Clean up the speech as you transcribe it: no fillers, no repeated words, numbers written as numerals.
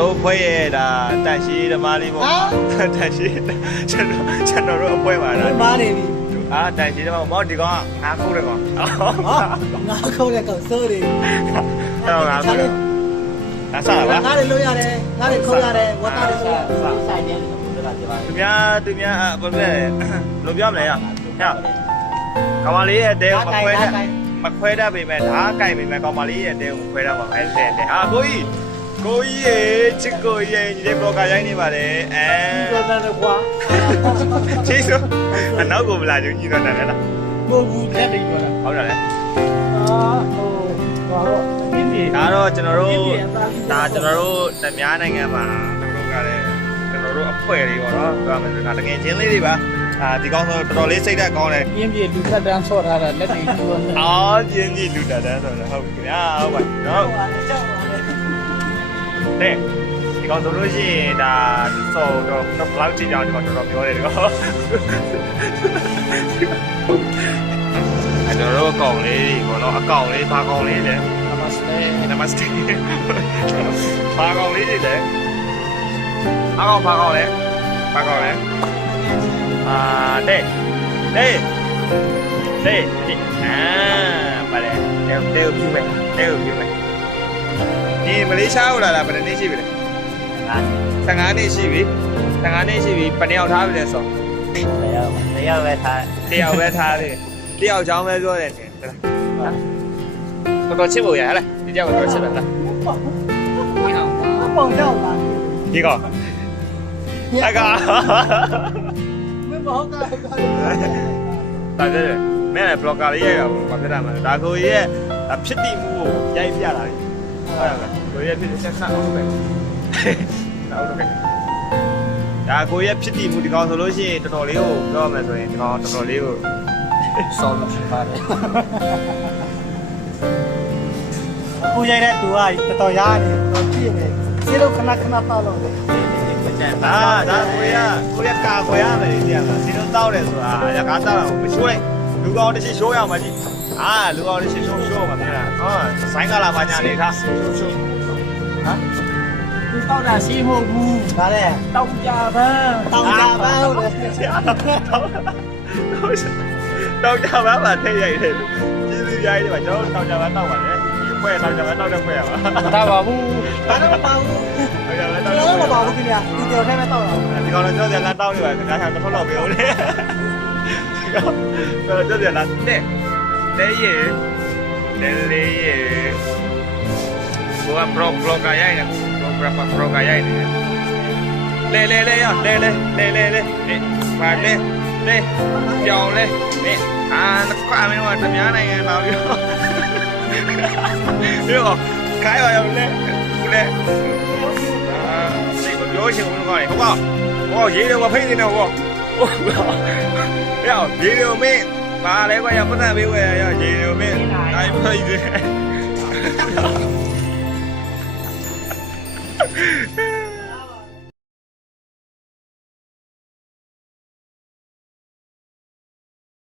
တို့ဖွဲ့ရတာတန်ရှိဓမ္မလေးပေါ့တန်ရှိကျွန်တော်တို့အဖွဲပါလားမားနေပြီအာတန်ရှိဓမ္မမောဒီကောင်ငါခိုးတယ်ကောင်ငါခုံးတဲ့ကောင်စိုးတယ်အဲ့ငါခိုးတယ်ငါစားပါငါလည်းလို့ရတယ်ငါလည်းခုံးရတယ်ဝတ်တာလည်းဆိုဆိုင်တယ်သူများဘယ်လိုပြောမလဲရကောင်မလေးရဲ့တဲကိုမခွဲတတ်ပေမဲ့ဓာတ်ကြိုက်ပေမဲ့ကောင်မလေးရဲ့တဲကိုခွဲတတ်ပါမယ်တဲ့ဟာကိုကြီးရေချစ်ကိုရေဒီဘလော့ကရိုင်းနေပါတယ်ပြောတာလည်းကွာချစ်ဆိုအနောက်ကိုမလာကြဘူးကြီးတော့တယ်လားမဟုတ်ဘူးလက်ပြီးပြောတာဟုတ်တယ်လေဟိုပြင်းပြဒါတော့ကျွန်တော်တို့တများနိုင်ငံမှာတို့ကလည်းကျွန်တော်တို့အဖွဲ့လေးပေါ့နော်ပြောမယ်ဆိုတော့တကယ်ချင်းလေးတွေပါဒီကောင်းဆိုတော်တော်လေးစိတ်သက်ကောင်းတယ်ပြင်းပြလူထက်တန်းဆော့ထားတာလက်တွေပြောနေပြင်းပြလူထက်တန်းဆိုတော့ဟုတ်ခင်ဗျာဟုတ်ပါနော်တဲ့ဒီကောင်ဆိုလို့ရှိရင်ဒါစောတော့ဘလောက်ကြည့်ကြအောင်ဒီကောင်တော်တော်ပြောတယ်ဒီကောင်ကျွန်တော်တို့အကောင်လေးပေါ့နော်အကောင်လေးဘာကောင်လေးလဲနမစတေဘာကောင်လေးလဲအကောင်ဘာကောင်လဲဘာကောင်လဲတဲ့ပါလေတဲကိုပြူမယ်ဒီမလေးရှားကိုလာတာဘယ်နှစ်ရှိပြီလဲ15နှစ်ရှိပြီ15နှစ်ရှိပြီဘယ်နှစ်ယောက်ထားပြီလဲဆိုတယောက်ပဲထားတယောက်ချောင်းပဲပြောတယ်တော်ချစ်ဖို့ရဟလားဒီကြောက်တော်ချစ်တယ်လားပုံတော့ပါဒီကောင်အကာမင်းဘောက်ကတာတယ်မင်းဘလော့ကာလေးရရဘာဖြစ်တာမလဲဒါကိုရဲ့ဖြစ်တည်မှုကိုရိုက်ပြတာလေဟုတ်လားကိုရဲ့ဖြစ်ချက်ဆက်အောင်ပဲဟုတ်တယ်ဒါကိုရဲ့ဖြစ်တည်မှုဒီကောင်ဆိုလို့ရှိရင်တော်တော်လေးကိုပြောရမယ်ဆိုရင်ဒီကောင်တော်တော်လေးကိုဆောင်းလို့ရှိပါတယ်ကိုရိုက်တဲ့သူကတော်တော်ရားနေတော့ကြည့်နေစေလို့ခဏတောက်လို့လေဒါကိုရကာခွဲရမယ်ဒီကစီလုံးတောက်တယ်ဆိုတာရကားတောက်တာမရှိုးလိုက်လူကောင်တစ်ချိရှိုးရအောင်မကြည့်လူကောင်တစ်ချိရှိုးမှာပြတာဆိုင်းကလာပါညာနေထားရှိုးသူတောက်တာရှိမဟုတ်ဘူးဒါလည်းတောက်ကြပန်းဟုတ်တယ်တောက်ကြပန်းပါထိရိုက်တယ်လူကြီးကြီးရိုက်တယ်ပါကျွန်တော်တောက်ကြပန်းတောက်ပါလေဖွဲ့တောက်ကြပန်းတောက်တဲ့ဖွဲ့ရပါမထားပါဘူးဘာလို့မပါဘူးကျွန်တော်မပါဘူးခင်ဗျာဒီကြော်ထဲမှာတောက်တာဒီကောင်လည်းကြောက်တယ်လမ်းတောက်နေပါခင်ဗျာတစ်ထုံးတော့ပြောလေဒီကောင်တော့ကြောက်တယ်လမ်းတဲ့လေးရေဘောကပရောကရိုက်နေပရောကရိုက်နေလေရလေပါလေကြောင်လေခွာမင်းကတများနိုင်ငံလာပြီးတော့ခိုင်းပါရောလေဦးလေစိတ်ကိုပြောချင်ဘူးကောင်းတယ်ဟုတ်ပါဟောရေးတယ်မဖိနေတော့ဟောရောက်ရေးတယ်မင်းပါလဲကွာရပတ်သက်ပေးဝယ်ရရေးတယ်မင်းတိုင်းဖိနေ